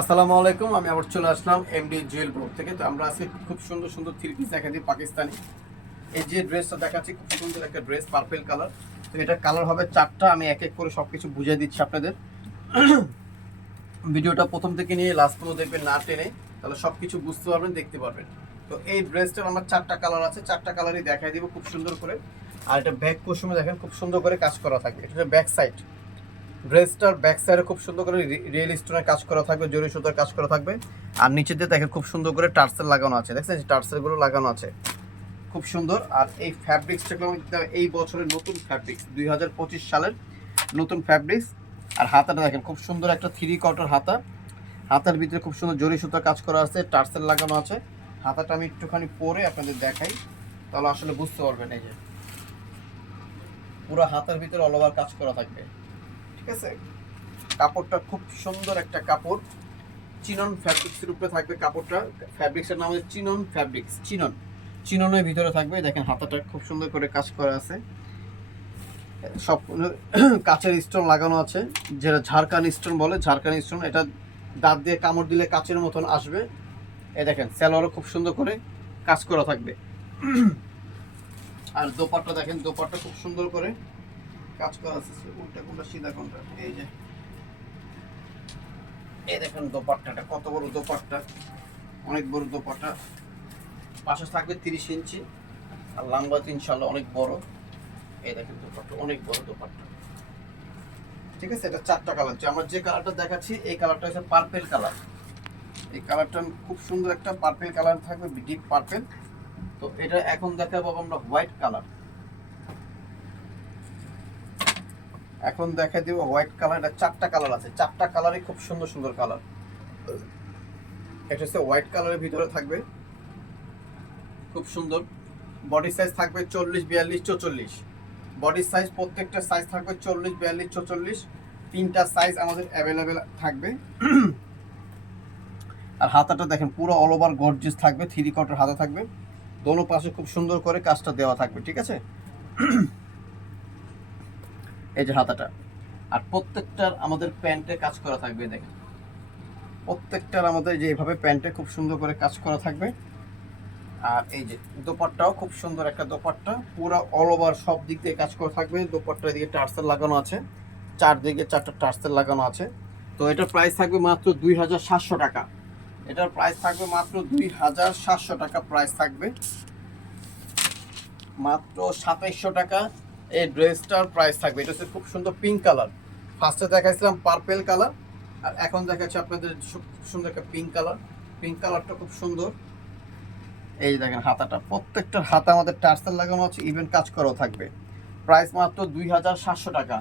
আসসালামু আলাইকুম, আমি আবার চলে আসলাম এমডি জুয়েল ব্লগ থেকে। তো আমরা আজকে খুব সুন্দর সুন্দর থ্রি পিস দেখা দিই পাকিস্তানি। এই যে ড্রেসটা দেখাচ্ছি খুব সুন্দর একটা ড্রেস, পার্পেল কালার। তো এটার কালার হবে চারটা, আমি এক এক করে সব কিছু বুঝিয়ে দিচ্ছি আপনাদের। ভিডিওটা প্রথম থেকে নিয়ে লাস্ট পর্যন্ত দেখবেন, না টেনে, তাহলে সব কিছু বুঝতে পারবেন, দেখতে পারবেন। তো এই ড্রেসটার আমার চারটা কালার আছে, চারটা কালারই দেখাই দিব খুব সুন্দর করে। আর এটা ব্যাক কুশনে দেখেন খুব সুন্দর করে কাজ করা থাকবে। এটা ব্যাক সাইড, ড্রেসটার ব্যাক সাইডে খুব সুন্দর করে রিয়েল স্টোনের কাজ করা থাকবে, জরি সুতার কাজ করা থাকবে। আর নিচে দিয়ে দেখেন খুব সুন্দর করে টার্সেল লাগানো আছে, দেখছেন টার্সেলগুলো লাগানো আছে খুব সুন্দর। আর এই ফ্যাব্রিক্সটা এই বছরের নতুন ফ্যাব্রিক্স, 2025 সালের নতুন ফ্যাব্রিক্স। আর হাতাটা দেখেন খুব সুন্দর একটা থ্রি কোয়ার্টার হাতা, হাতার ভিতরে খুব সুন্দর জরি সুতার কাজ করা আছে, টার্সেল লাগানো আছে। হাতাটা আমি একটুখানি পরে আপনাদের দেখাই, তাহলে আসলে বুঝতে পারবেন। এই যে পুরো হাতার ভিতরে অল ওভার কাজ করা থাকবে, ঠিক আছে। কাপড়টা খুব সুন্দর একটা কাপড়, চিনন ফ্যাব্রিক্সের উপরে থাকবে কাপড়টা। ফ্যাব্রিক্সের নাম হচ্ছে চিনন ফ্যাব্রিক্স, চিননের ভিতরে থাকবে। দেখেন হাতাটা খুব সুন্দর করে কাজ করা আছে, সব কাচের স্টোন লাগানো আছে, যেটা ঝাড়খান স্টোন বলে, ঝাড়খান স্টোন। এটা দাঁত দিয়ে কামড় দিলে কাচের মতন আসবে। এই দেখেন সালোয়ারও খুব সুন্দর করে কাজ করা থাকবে। আর দোপাট্টা দেখেন, দোপাট্টা খুব সুন্দর করে কাজ করা আছে, উল্টা কোনটা সিধা কোনটা। এই যে এই দেখেন দোপাট্টাটা কত বড় দোপাট্টা, অনেক বড় দোপাট্টা। পাশে থাকবে 30 ইঞ্চি, আর লম্বা ইনশাআল্লাহ অনেক বড়। এই দেখেন দোপাট্টা অনেক বড় দোপাট্টা, ঠিক আছে। এটা চারটা কালার, আমরা যে কালারটা দেখাচ্ছি এই কালারটা হচ্ছে পার্পেল কালার। এই কালারটা খুব সুন্দর একটা পার্পেল কালার থাকবে, ডিপ পার্পেল। তো এটা এখন দেখাবো আমরা হোয়াইট কালার, এখন দেখা দিব হোয়াইট কালার। এটা চারটা কালার আছে, চারটা কালারই খুব সুন্দর সুন্দর কালার। এটা হচ্ছে হোয়াইট কালারের ভিতরে থাকবে, খুব সুন্দর। বডি সাইজ থাকবে 40, 42, 44। বডি সাইজ প্রত্যেকটা সাইজ থাকবে 40, 42, 44। তিনটা সাইজ আমাদের অ্যাভেলেবেল থাকবে। আর হাতাটা দেখেন পুরো অল ওভার গর্জিয়াস থাকবে, থ্রি কোয়ার্টার হাতা থাকবে। দোনো পাশে খুব সুন্দর করে কাজটা দেওয়া থাকবে, ঠিক আছে। এই যে হাতাটা। আর প্রত্যেকটার আমাদের প্যান্টে কাজ করা থাকবে, দেখেন প্রত্যেকটার আমাদের যে এইভাবে প্যান্টে খুব সুন্দর করে কাজ করা থাকবে। আর এই যে দোপাট্টাও খুব সুন্দর একটা দোপাট্টা, পুরো অল ওভার সব দিক দিয়ে কাজ করা থাকবে। দোপাট্টার দিকে টার্সেল লাগানো আছে, চারদিকে চারটা টার্সেল লাগানো আছে। তো এটার প্রাইস থাকবে মাত্র 2700 টাকা। এটার প্রাইস থাকবে মাত্র 2700 টাকা, প্রাইস থাকবে মাত্র 2700 টাকা। এই ড্রেসটার প্রাইস থাকবে। এটা হচ্ছে খুব সুন্দর পিঙ্ক কালার, ফার্স্টে দেখাইছিলাম পার্পেল কালার, আর এখন দেখাচ্ছি আপনাদের খুব সুন্দর একটা পিঙ্ক কালার। পিঙ্ক কালারটা খুব সুন্দর। এই দেখেন হাতাটা, প্রত্যেকটার হাতা আমাদের টার্সেল লাগানো আছে, ইভেন কাজ করাও থাকবে। প্রাইস মাত্র 2700 টাকা,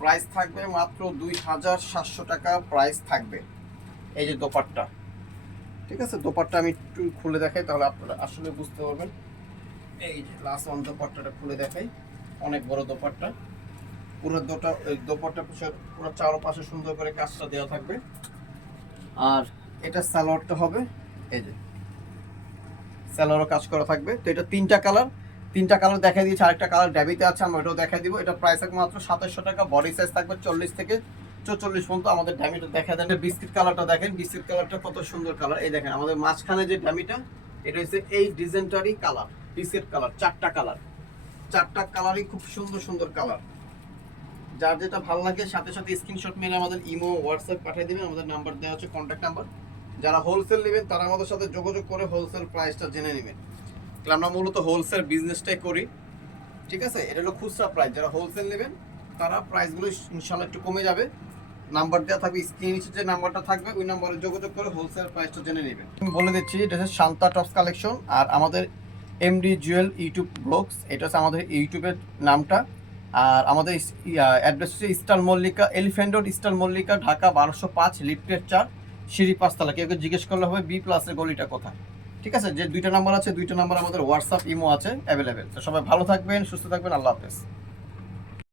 প্রাইস থাকবে মাত্র 2700 টাকা, প্রাইস থাকবে। এই যে দোপাট্টা, ঠিক আছে। দোপাট্টা আমি একটু খুলে দেখাই, তাহলে আপনারা আসলে বুঝতে পারবেন। এই যে লাস্ট ওয়ান দোপাট্টাটা খুলে দেখাই, অনেক বড় দোপাট্টা। পুরো দোপাট্টা পুরো চারপাশে সুন্দর করে কাজটা দেওয়া থাকবে। আর এটা সালোয়ারটা হবে, এই যে সালোয়ারও কাজ করা থাকবে। তো এটা তিনটা কালার দেখা দিয়েছে, আরেকটা কালার ড্যাবিতে আছে, আমরা এটাও দেখা দিব। এটা প্রাইস থাকবে মাত্র 2700 টাকা। বডি সাইজ থাকবে 40 থেকে 44 পর্যন্ত। আমাদের ড্যামিটা দেখা দেন, বিস্কিট কালারটা দেখেন, বিস্কিট কালারটা কত সুন্দর কালার। এই দেখেন আমাদের মাঝখানে যে ড্যামিটা, এটা হচ্ছে এই ডিজাইনটারই কালার, বিস্কিট কালার। চারটা কালারই খুব সুন্দর সুন্দর কালার। যার যেটা ভালো লাগে সাথে সাথে স্ক্রিনশট মেরে আমাদের ইমো হোয়াটসঅ্যাপ পাঠিয়ে দিবেন, আমাদের নাম্বার দেওয়া হচ্ছে, কন্ট্যাক্ট নাম্বার। যারা হোলসেল নেবেন তারা আমাদের সাথে যোগাযোগ করে হোলসেল প্রাইসটা জেনে নেবেন। আমরা মূলত হোলসেল বিজনেসটাই করি, ঠিক আছে। এটা হলো খুচরা প্রাইস, যারা হোলসেল নেবেন তারা প্রাইসগুলো ইনশাল্লাহ একটু কমে যাবে। নাম্বার দেওয়া থাকবে, স্ক্রিনে নিচে যে নাম্বারটা থাকবে ওই নাম্বারে যোগাযোগ করে হোলসেল প্রাইসটা জেনে নেবেন। আমি বলে দিচ্ছি, এটা হচ্ছে শান্তা টপস কালেকশন, আর আমাদের এমডি জুয়েল ইউটিউব ব্লগস, এটা হচ্ছে আমাদের ইউটিউবের নামটা। আর আমাদের অ্যাড্রেস হচ্ছে eastern Mallika, elephant road, eastern Mallika, Dhaka 1205, লিফটের 4, সিঁড়ি 5 তলা। কেউ জিজ্ঞেস করলে হবে B+এর গলিটা কোথায়, ঠিক আছে। যে দুইটা নাম্বার আছে, দুইটা নাম্বার আমাদের হোয়াটসঅ্যাপ ইমো আছে অ্যাভেলেবেল। তো সবাই ভালো থাকবেন, সুস্থ থাকবেন, আল্লাহ হাফেজ।